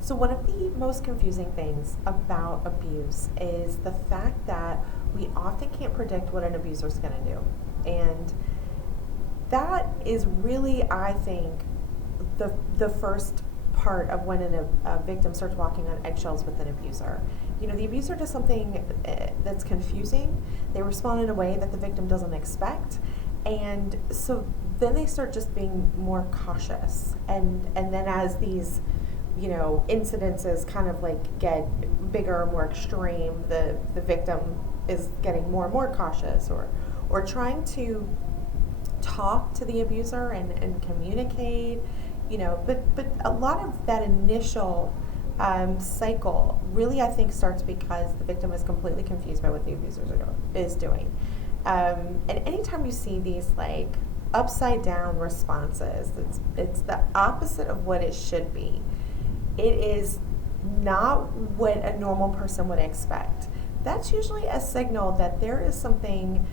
So one of the most confusing things about abuse is the fact that we often can't predict what an abuser is going to do. And that is really, I think, the first part of when a victim starts walking on eggshells with an abuser. The abuser does something that's confusing. They respond in a way that the victim doesn't expect. And so then they start just being more cautious. And then as these incidences kind of like get bigger, more extreme, the victim is getting more and more cautious or trying to talk to the abuser and communicate, but a lot of that initial cycle really, I think, starts because the victim is completely confused by what the abuser is doing. And anytime you see these like upside down responses, it's the opposite of what it should be. It is not what a normal person would expect. That's usually a signal that there is something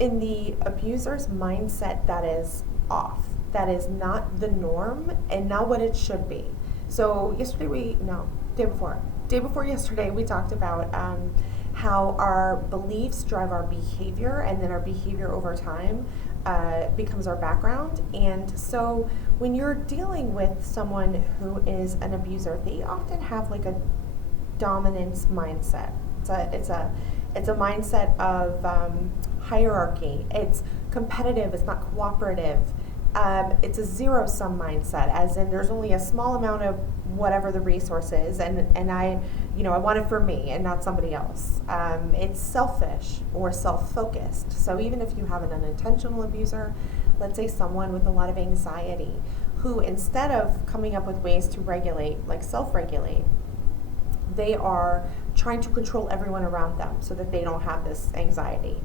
in the abuser's mindset that is off, that is not the norm and not what it should be. So day before yesterday, we talked about how our beliefs drive our behavior, and then our behavior over time becomes our background. And so when you're dealing with someone who is an abuser, they often have like a dominance mindset. It's a mindset of hierarchy. It's competitive. It's not cooperative. It's a zero-sum mindset, as in there's only a small amount of whatever the resource is, and I want it for me and not somebody else. It's selfish or self-focused. So even if you have an unintentional abuser, let's say someone with a lot of anxiety, who instead of coming up with ways to regulate, like self-regulate, they are trying to control everyone around them so that they don't have this anxiety.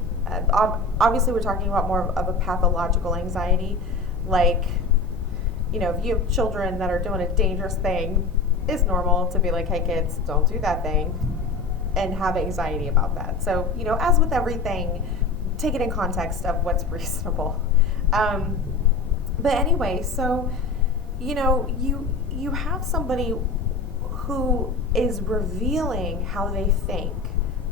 Obviously, we're talking about more of a pathological anxiety. Like, if you have children that are doing a dangerous thing, it's normal to be like, hey kids, don't do that thing, and have anxiety about that. So, as with everything, take it in context of what's reasonable. But anyway, so, you have somebody who is revealing how they think,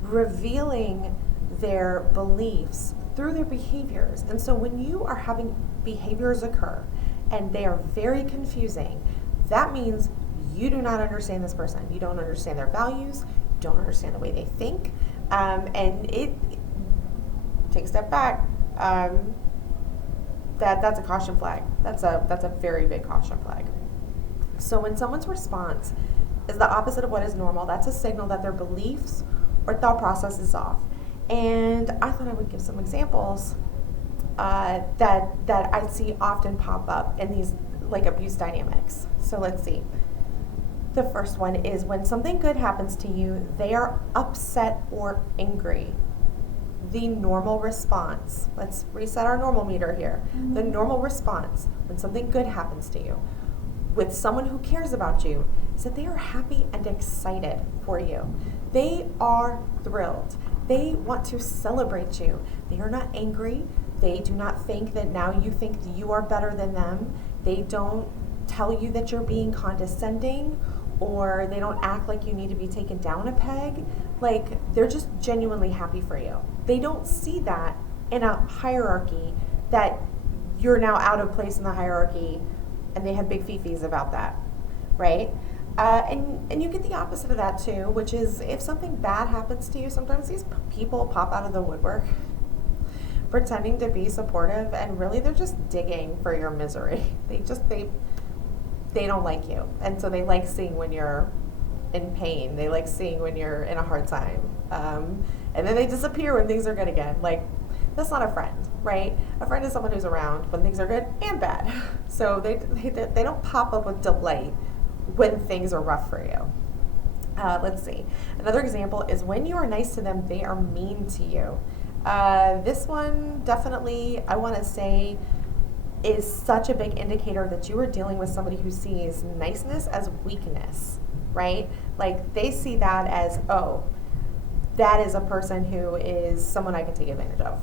revealing their beliefs through their behaviors. And so when you are having behaviors occur and they are very confusing, that means you do not understand this person. You don't understand their values, you don't understand the way they think, and it take a step back. That's a caution flag. That's a very big caution flag. So when someone's response is the opposite of what is normal, that's a signal that their beliefs or thought process is off. And I thought I would give some examples that I see often pop up in these like abuse dynamics. So let's see. The first one is when something good happens to you, they are upset or angry. The normal response, let's reset our normal meter here. Mm-hmm. The normal response when something good happens to you with someone who cares about you is that they are happy and excited for you. They are thrilled. They want to celebrate you. They are not angry. They do not think that now you think that you are better than them. They don't tell you that you're being condescending, or they don't act like you need to be taken down a peg. Like, they're just genuinely happy for you. They don't see that in a hierarchy, that you're now out of place in the hierarchy, and they have big fifis about that, right? And you get the opposite of that too, which is if something bad happens to you, sometimes these people pop out of the woodwork pretending to be supportive, and really they're just digging for your misery. They don't like you, and so they like seeing when you're in pain. They like seeing when you're in a hard time, and then they disappear when things are good again. Like, that's not a friend, right? A friend is someone who's around when things are good and bad. So they don't pop up with delight when things are rough for you. Let's see. Another example is when you are nice to them, they are mean to you. This one definitely, I want to say, is such a big indicator that you are dealing with somebody who sees niceness as weakness, right? Like, they see that as, oh, that is a person who is someone I can take advantage of.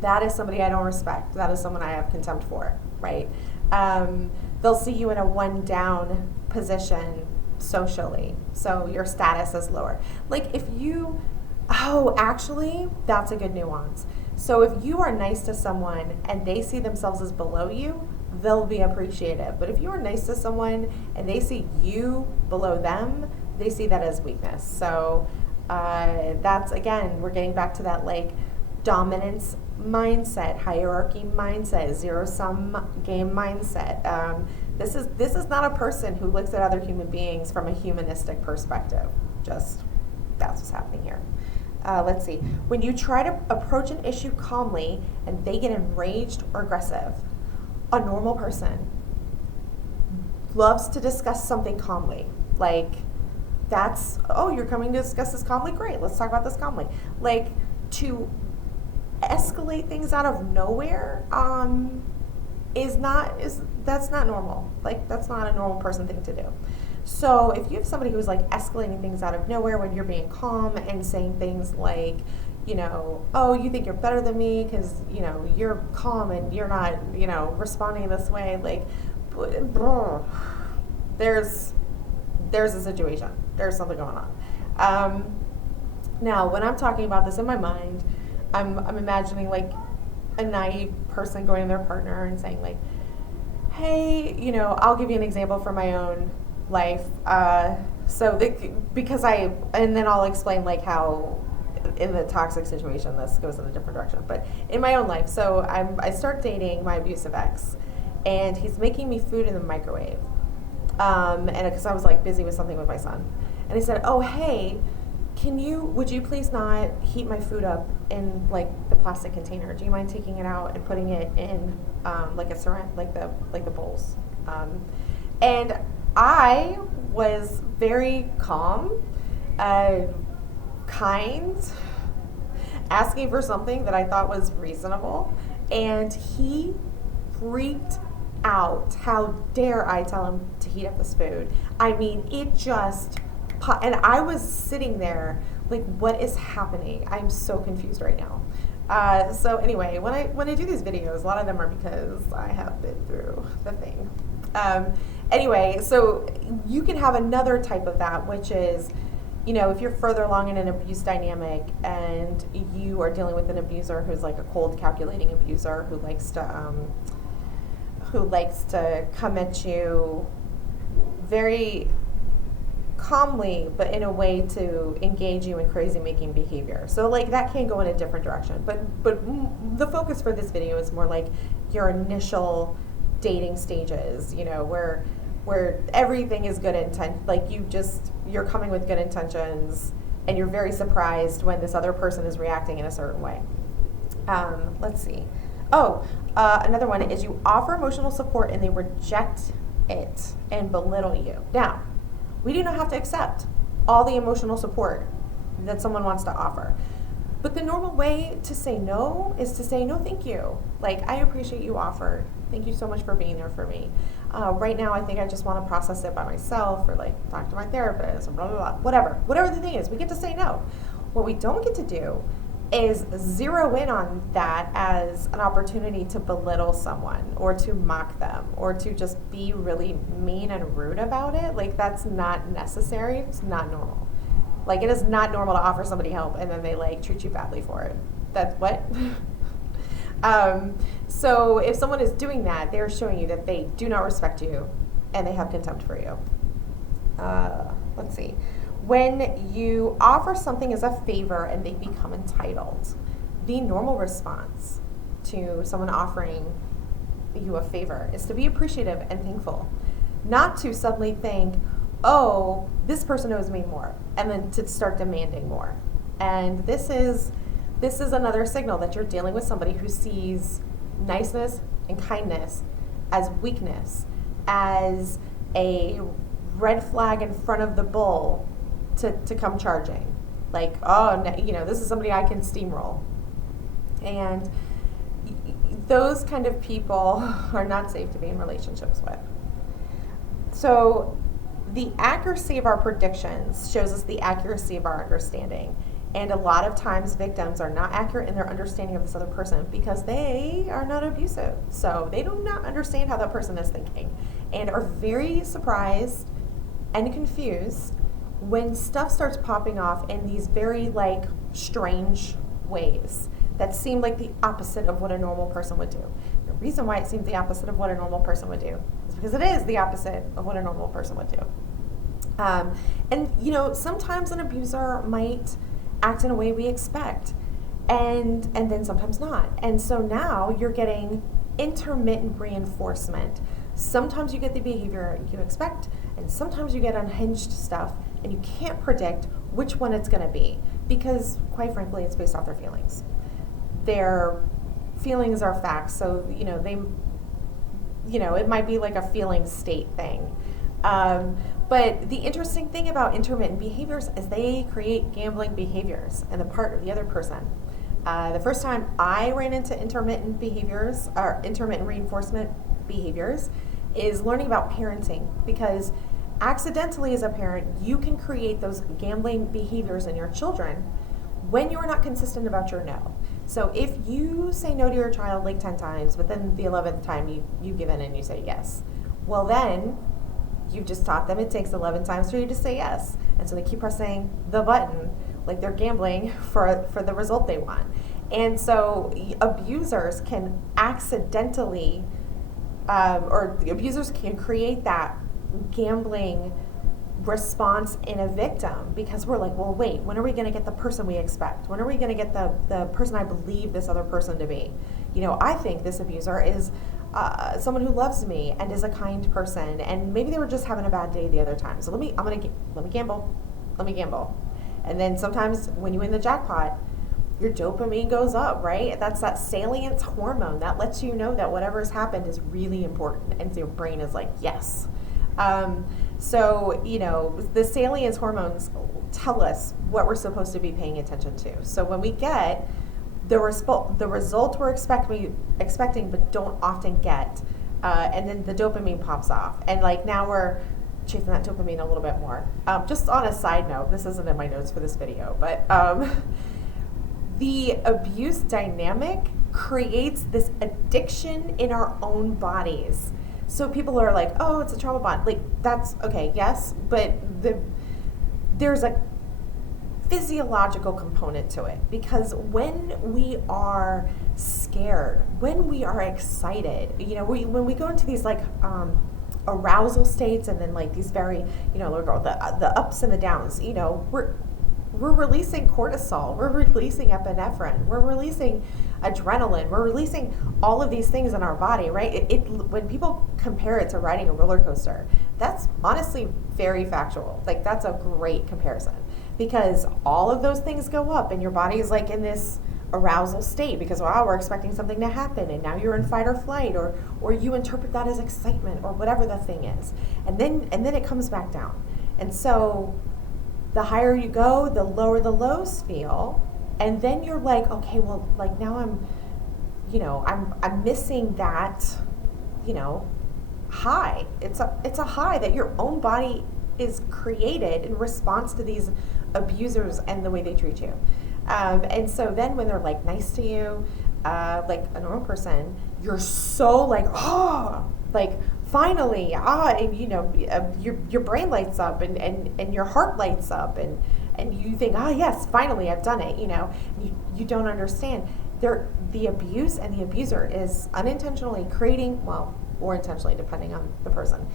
That is somebody I don't respect. That is someone I have contempt for, right? They'll see you in a one down position socially, so your status is lower. Like if you, oh, actually, that's a good nuance. So if you are nice to someone and they see themselves as below you, they'll be appreciative. But if you are nice to someone and they see you below them, they see that as weakness. So that's, again, we're getting back to that like dominance mindset, hierarchy mindset, zero-sum game mindset. This is not a person who looks at other human beings from a humanistic perspective. Just that's what's happening here. Let's see. When you try to approach an issue calmly and they get enraged or aggressive, a normal person loves to discuss something calmly. Like, that's, oh, you're coming to discuss this calmly? Great, let's talk about this calmly. Like, to escalate things out of nowhere that's not normal. Like, that's not a normal person thing to do. So if you have somebody who's like escalating things out of nowhere when you're being calm and saying things like, you know, oh, you think you're better than me because, you know, you're calm and you're not, you know, responding this way, like, there's a situation. There's something going on. Now, when I'm talking about this in my mind, I'm imagining like a naive person going to their partner and saying like, hey, you know, I'll give you an example from my own life. And then I'll explain like how in the toxic situation this goes in a different direction. But in my own life, so I start dating my abusive ex, and he's making me food in the microwave. And because I was like busy with something with my son, and he said, "Oh, hey, would you please not heat my food up in like the plastic container? Do you mind taking it out and putting it in like a ceramic, like the bowls?" And I was very calm, kind, asking for something that I thought was reasonable, and he freaked out. How dare I tell him to heat up this food? I mean, it just, and I was sitting there like, what is happening? I'm so confused right now. So anyway, when I do these videos, a lot of them are because I have been through the thing. Anyway, so you can have another type of that, which is, you know, if you're further along in an abuse dynamic and you are dealing with an abuser who's like a cold, calculating abuser who likes to come at you very calmly, but in a way to engage you in crazy making behavior. So like that can go in a different direction. But the focus for this video is more like your initial dating stages, you know, where everything is good intent, like you're coming with good intentions and you're very surprised when this other person is reacting in a certain way. Let's see. Another one is you offer emotional support and they reject it and belittle you. Now, we do not have to accept all the emotional support that someone wants to offer. But the normal way to say no is to say, no, thank you. Like, I appreciate you offered. Thank you so much for being there for me. Right now, I think I just want to process it by myself, or like talk to my therapist, or blah, blah, blah. Whatever the thing is, we get to say no. What we don't get to do is zero in on that as an opportunity to belittle someone or to mock them or to just be really mean and rude about it. Like, that's not necessary. It's not normal. Like, it is not normal to offer somebody help and then they like treat you badly for it. That's what? So if someone is doing that, they're showing you that they do not respect you and they have contempt for you. Let's see. When you offer something as a favor and they become entitled, the normal response to someone offering you a favor is to be appreciative and thankful, not to suddenly think, oh, this person owes me more, and then to start demanding more. And this is another signal that you're dealing with somebody who sees niceness and kindness as weakness, as a red flag in front of the bull to come charging. Like, oh, you know, this is somebody I can steamroll. And those kind of people are not safe to be in relationships with. So the accuracy of our predictions shows us the accuracy of our understanding. And a lot of times victims are not accurate in their understanding of this other person because they are not abusive. So they do not understand how that person is thinking and are very surprised and confused when stuff starts popping off in these very like strange ways that seem like the opposite of what a normal person would do. The reason why it seems the opposite of what a normal person would do is because it is the opposite of what a normal person would do. And sometimes an abuser might act in a way we expect, and then sometimes not. And so now you're getting intermittent reinforcement. Sometimes you get the behavior you expect, and sometimes you get unhinged stuff, and you can't predict which one it's going to be because, quite frankly, it's based off their feelings. Their feelings are facts, so it might be like a feeling state thing. But the interesting thing about intermittent behaviors is they create gambling behaviors on the part of the other person. The first time I ran into intermittent behaviors or intermittent reinforcement behaviors is learning about parenting, because accidentally as a parent, you can create those gambling behaviors in your children when you're not consistent about your no. So if you say no to your child like 10 times, but then the 11th time you give in and you say yes, well then you've just taught them it takes 11 times for you to say yes. And so they keep pressing the button like they're gambling for the result they want. And so abusers can accidentally, or the abusers can create that gambling response in a victim, because we're like, well, wait, when are we going to get the person we expect? When are we going to get the person I believe this other person to be? I think this abuser is someone who loves me and is a kind person, and maybe they were just having a bad day the other time. So let me gamble. And then sometimes when you win the jackpot, your dopamine goes up, right? That's that salience hormone that lets you know that whatever's happened is really important, and so your brain is like, yes. So the salience hormones tell us what we're supposed to be paying attention to. So when we get the result we're expecting but don't often get, and then the dopamine pops off, and like now we're chasing that dopamine a little bit more. Just on a side note, this isn't in my notes for this video, but the abuse dynamic creates this addiction in our own bodies. So people are like, oh, it's a trauma bond. Like, that's okay, yes, but there's a physiological component to it, because when we are scared, when we are excited, when we go into these like arousal states, and then like these very, the ups and the downs, we're releasing cortisol, we're releasing epinephrine, we're releasing adrenaline, we're releasing all of these things in our body, right? When people compare it to riding a roller coaster, that's honestly very factual. Like, that's a great comparison, because all of those things go up and your body is like in this arousal state because, wow, we're expecting something to happen, and now you're in fight or flight, or you interpret that as excitement or whatever the thing is, and then it comes back down. And so the higher you go, the lower the lows feel, and then you're like, okay, well, like now I'm missing that, high. It's a high that your own body is created in response to these abusers and the way they treat you. And so then when they're like nice to you, like a normal person, you're so like, oh, like finally, your brain lights up and your heart lights up and you think, yes, finally I've done it, you don't understand. The abuse and the abuser is unintentionally creating, well, or intentionally, depending on the person,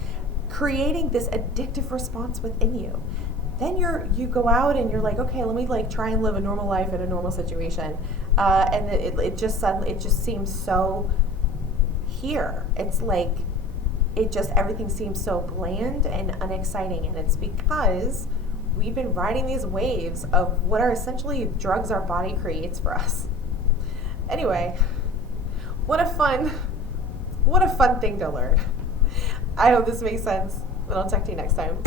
creating this addictive response within you. Then you go out and you're like, okay, let me like try and live a normal life in a normal situation, and it just seems so here. It's like everything seems so bland and unexciting, and it's because we've been riding these waves of what are essentially drugs our body creates for us. Anyway, what a fun thing to learn. I hope this makes sense, and I'll talk to you next time.